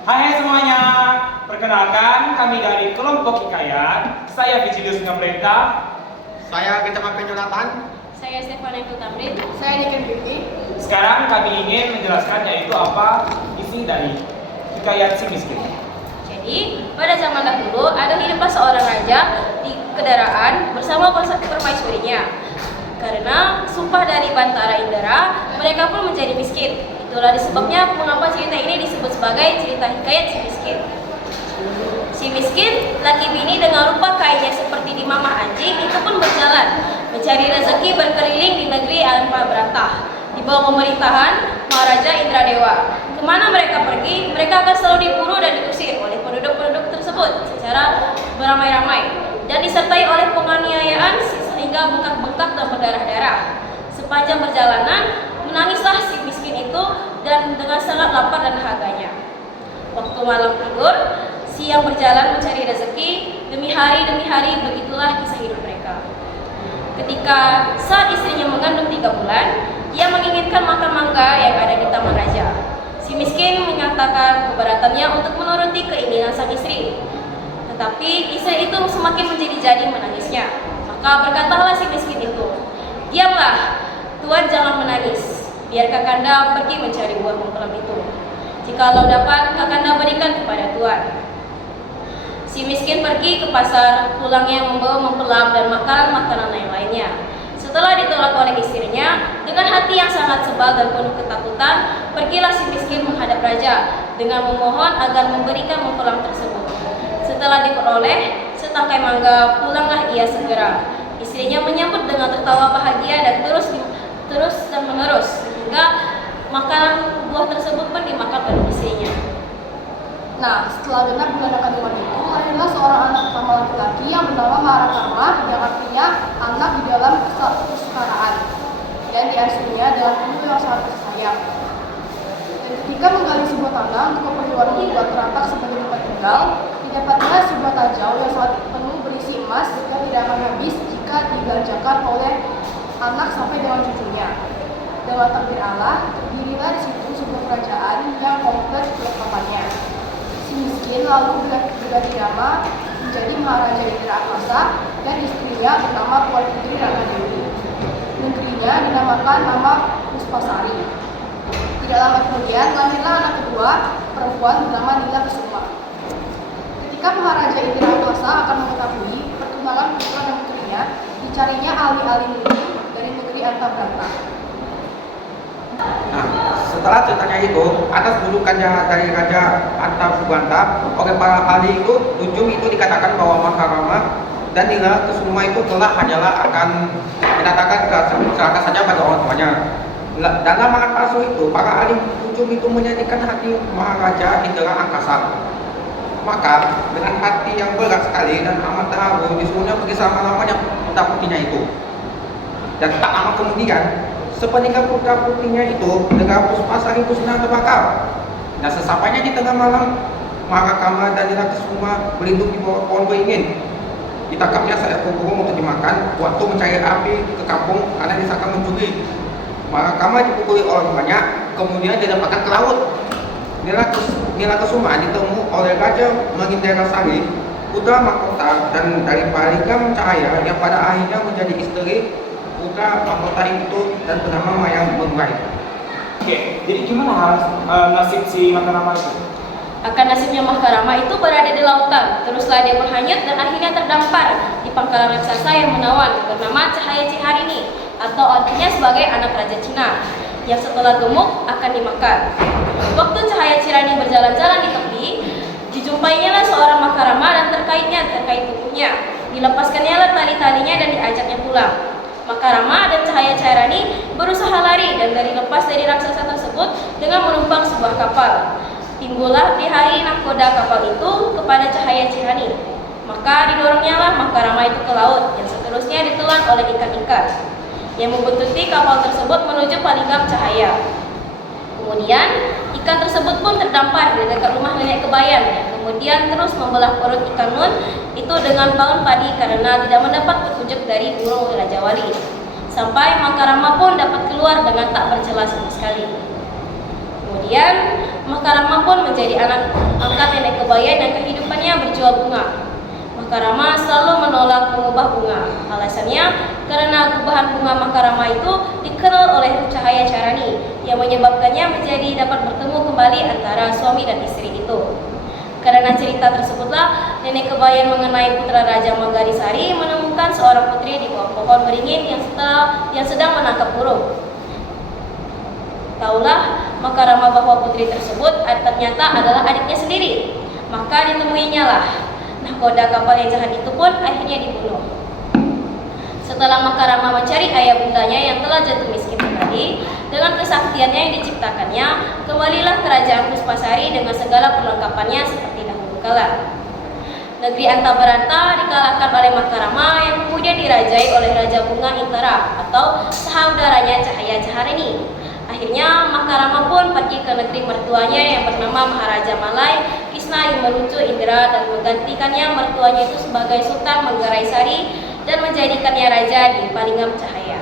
Hai semuanya, perkenalkan kami dari kelompok hikayat. Saya Vigilius Ngableta. Saya Kecamatan Jonathan. Saya Stefania Tamrin. Saya Niken Beauty. Sekarang kami ingin menjelaskan yaitu apa isi dari hikayat si miskin. Jadi, pada zaman dahulu ada hiduplah seorang raja di kedaraan bersama permaisurinya. Karena sumpah dari Bantara Indra, mereka pun menjadi miskin. Itulah disebabnya mengapa cerita ini disebut sebagai cerita hikayat si miskin. Si miskin, laki bini dengan rupa kainnya seperti di mamah anjing, itu pun berjalan mencari rezeki berkeliling di negeri Alampa Beratah di bawah pemerintahan Maharaja Indradewa. Kemana mereka pergi, mereka akan selalu diburu dan diusir oleh penduduk-penduduk tersebut secara beramai-ramai dan disertai oleh penganiayaan sehingga bengkak-bengkak dan berdarah-darah. Sepanjang perjalanan, menangislah si miskin itu dan dengan sangat lapar dan dahaganya. Waktu malam tidur, siang berjalan mencari rezeki, demi hari begitulah kisah hidup mereka. Ketika saat istrinya mengandung 3 bulan, ia menginginkan makan mangga yang ada di taman raja. Si miskin menyatakan keberatannya untuk menuruti keinginan sang istri. Tetapi istri itu semakin menjadi-jadi menangisnya. Maka berkatalah si miskin itu, "Diamlah, Tuan jangan menangis. Biar Kakanda pergi mencari buah mempelem itu. Jikalau dapat, Kakanda berikan kepada Tuan." Si miskin pergi ke pasar, pulangnya membawa mempelem dan makanan-makanan lainnya. Setelah ditolak oleh istrinya, dengan hati yang sangat sebal dan penuh ketakutan, pergilah si miskin menghadap raja dengan memohon agar memberikan mempelem tersebut. Setelah diperoleh setangkai mangga, pulanglah ia segera. Istrinya menyambut dengan tertawa bahagia dan terus dan menerus hingga makanan buah tersebut pun dimakan oleh istrinya. Nah, setelah genap bulan kandungan itu, lahirlah seorang anak pertama laki-laki yang bernama Maharakama, yang artinya anak di dalam kesukaraan, dan diasuhnya dengan ibu yang sangat kasih sayang. Dan ketika menggali sebuah tanah untuk keperluan membuat teratak sebagai tempat tinggal, didapatnya sebuah tajau yang sangat penuh berisi emas yang tidak akan habis jika dibelanjakan oleh anak sampai dengan cucunya. Dengan takdir Allah, terdirilah di situ sebuah kerajaan yang komplit kelengkapannya. Si miskin lalu berganti nama menjadi Maharaja Indra Akasa dan istrinya bernama Tuan Putri Rana Dewi. Negerinya dinamakan nama Puspasari. Tidak lama kemudian lahirlah anak kedua, perempuan bernama Nila Kesuma. Ketika Maharaja Indra Akasa akan mengetahui pertunangan putra dan putrinya, dicarinya ahli-ahli negeri dari negeri Antabrata. Nah, setelah ceritanya itu, atas bujukan jahat dari Raja Antabrata oleh para ahli itu, ujung itu dikatakan bahwa Maharama dan Nila Kesuma itu telah hanyalah akan mendatangkan celaka saja pada orang tuanya. Dalam amanat palsu itu, para ahli ujung itu menjadikan hati Maharaja Indra Angkasa. Maka dengan hati yang berat sekali dan amat terharu, disuruhnya pergi selama-lamanya putra putrinya itu. Dan tak lama kemudian, sepeninggal putra putrinya itu, negara Puspasari itu sedang terbakar. Nah, sesampainya di tengah malam, Maharakama dan Nila Kesuma berlindung di bawah pohon beringin. Ditangkapnya seekor burung untuk dimakan waktu mencari api ke kampung karena disangka mencuri. Maharakama dipukuli oleh banyak, kemudian dilemparkan ke laut. Nila Kesuma ditemu oleh Raja Mahindarasari, putra mahkota dan dari Paligam Cahaya yang pada akhirnya menjadi istri putra mahkota itu dan bernama Mayang Mengrai. Oke, jadi gimana nasib si Makarama itu? Akan nasibnya Maharama itu berada di lautan. Teruslah dia berhanyut dan akhirnya terdampar di pangkalan raksasa yang menawan bernama Cahaya Ciharini, atau artinya sebagai anak Raja Cina, yang setelah gemuk akan dimakan. Waktu Cahaya Ciharini berjalan-jalan di tepi, dijumpainya lah seorang Maharama dan terkait tubuhnya. Dilepaskannya lah tali-talinya dan diajaknya pulang. Maharama dan Cahaya Ciharini berusaha lari dan lepas dari raksasa tersebut dengan menumpang sebuah kapal. Timbullah di hari nahkoda kapal itu kepada Cahaya Ciharini. Maka didorongnya lah Maharama itu ke laut, yang seterusnya ditelan oleh ikan-ikan yang membuntuti kapal tersebut menuju Paligam Cahaya. Kemudian ikan tersebut pun terdampar di dekat rumah nenek Kebayan, yang kemudian terus membelah perut ikan nun itu dengan balon padi karena tidak mendapat petunjuk dari burung Raja Wali. Sampai Makarama pun dapat keluar dengan tak bercela sama sekali. Kemudian Makarama pun menjadi anak angkat nenek kebayan yang kehidupannya berjual bunga. Makarama selalu menolak mengubah bunga. Alasannya karena gubahan bunga Makarama itu dikenal oleh cahaya Carani yang menyebabkannya menjadi dapat bertemu kembali antara suami dan istri itu. Karena cerita tersebutlah nenek kebayan mengenai putra Raja Manggarisari menemukan seorang putri di bawah pohon beringin yang sedang menangkap burung. Taulah Makarama bahwa putri tersebut ternyata adalah adiknya sendiri. Maka ditemuinya lah nahkoda kapal yang jahat itu pun akhirnya dibunuh. Setelah Makarama mencari ayah bundanya yang telah jatuh miskin tadi, dengan kesaktiannya yang diciptakannya, kembalilah kerajaan Puspasari dengan segala perlengkapannya seperti dahulu kala. Negeri Antabaranta dikalahkan oleh Makarama yang kemudian dirajai oleh Raja Bunga Intara atau saudaranya Cahaya Caharini. Akhirnya Makarama pun pergi ke negeri mertuanya yang bernama Maharaja Malai Kisna Merucu Indra dan menggantikannya mertuanya itu sebagai Sultan Manggarai Sari dan menjadikannya raja di Palingam Cahaya.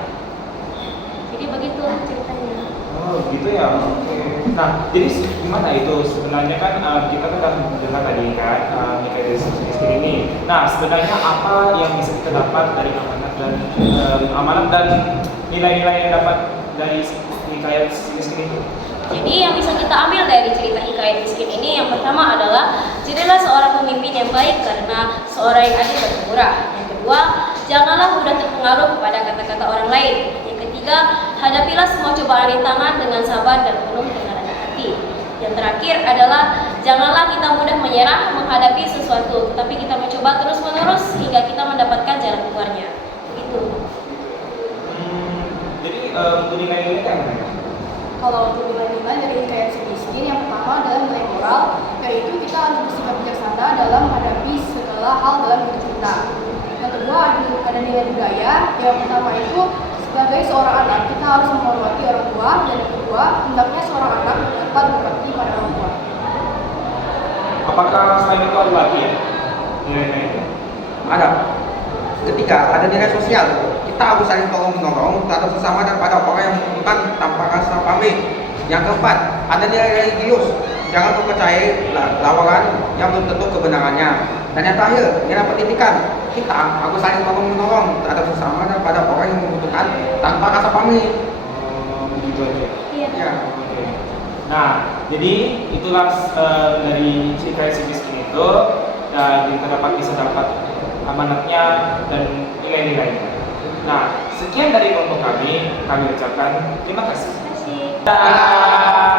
Jadi begitu ceritanya. Oh gitu ya, oke. Nah, jadi gimana itu sebenarnya kan kita kan dengar tadi kan nikah dari miskin ini. Nah, sebenarnya apa yang bisa kita dapat dari amanat dan nilai-nilai yang dapat dari hikayat miskin itu? Jadi yang bisa kita ambil dari cerita hikayat miskin ini yang pertama adalah jadilah seorang pemimpin yang baik karena seorang yang adil dan murah. Yang kedua, janganlah mudah terpengaruh kepada kata-kata orang lain. Yang ketiga, hadapilah semua cobaan rintangan dengan sabar dan penuh kerendahan hati. Yang terakhir adalah janganlah kita mudah menyerah menghadapi sesuatu, tapi kita mencoba terus-menerus hingga kita mendapatkan jalan keluarnya. Begitu. Jadi untuk nilai-nilai kan Kalau untuk nilai-nilai dari hikayat si miskin, yang pertama adalah nilai moral, yaitu kita harus bersikap bijaksana dalam menghadapi segala hal dalam hidup kita. Yang kedua ada nilai budaya, yang pertama itu sebagai seorang anak kita harus menghormati orang tua, dan yang kedua hendaknya seorang anak dapat berbakti pada orang tua. apakah selain itu ada lagi ya nilai-nilai itu? Ada. Ketiga, ada nilai sosial. Kita harus saling tolong menolong terhadap sesama dan pada orang yang membutuhkan tanpa rasa pamrih. Yang keempat, ada nilai religius. Jangan mempercayai lawakan yang belum tentu kebenarannya. Dan yang terakhir, nilai pendidikan. Kita harus saling tolong menolong terhadap sesama dan pada orang yang membutuhkan tanpa rasa pamrih. Begitu aja. Iya. Ya. Oke. Nah, jadi itulah dari cerita si miskin itu dan kita bisa dapat amanatnya dan nilai-nilainya. Nah, sekian dari kelompok kami ucapkan terima kasih. Terima kasih. Dah.